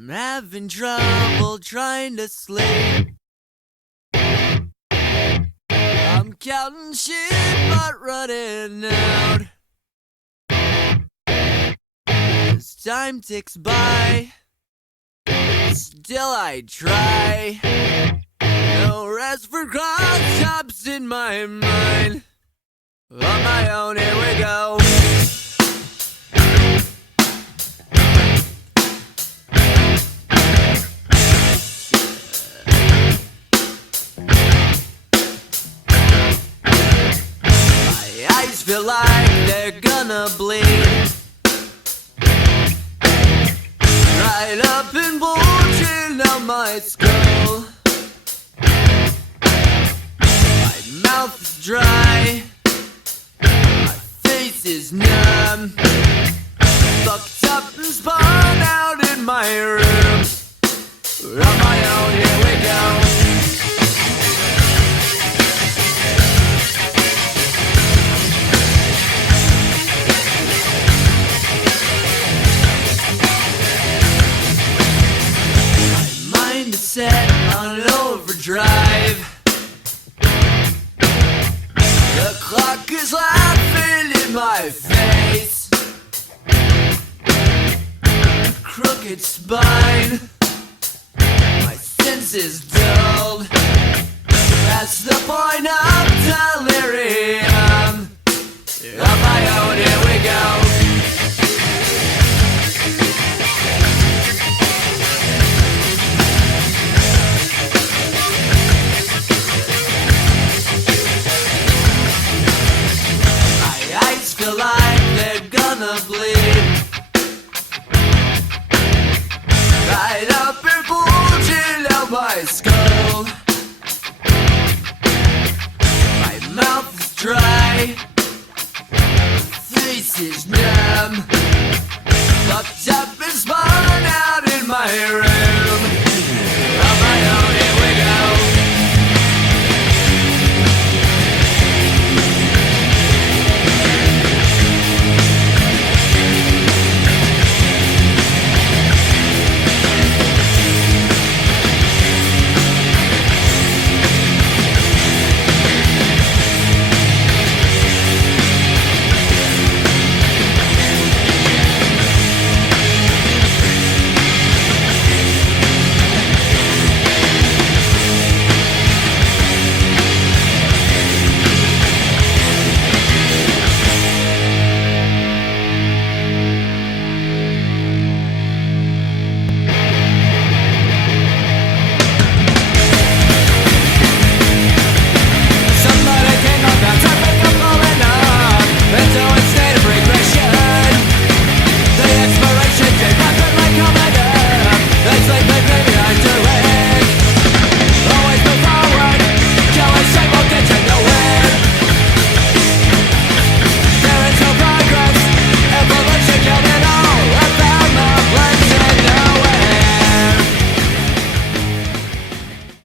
I'm having trouble trying to sleep. I'm counting sheep but running out. As time ticks by, still I try. No rest for cross-chops in my mind. On my own, here we go. My eyes feel like they're gonna bleed. Right up and bulging out my skull. My mouth is dry. My face is numb. Fucked up and spun out in my room. On my own, here we go. Set on overdrive. The clock is laughing in my face. Crooked spine. My senses dulled. That's the point of delirium. On my own, here we go.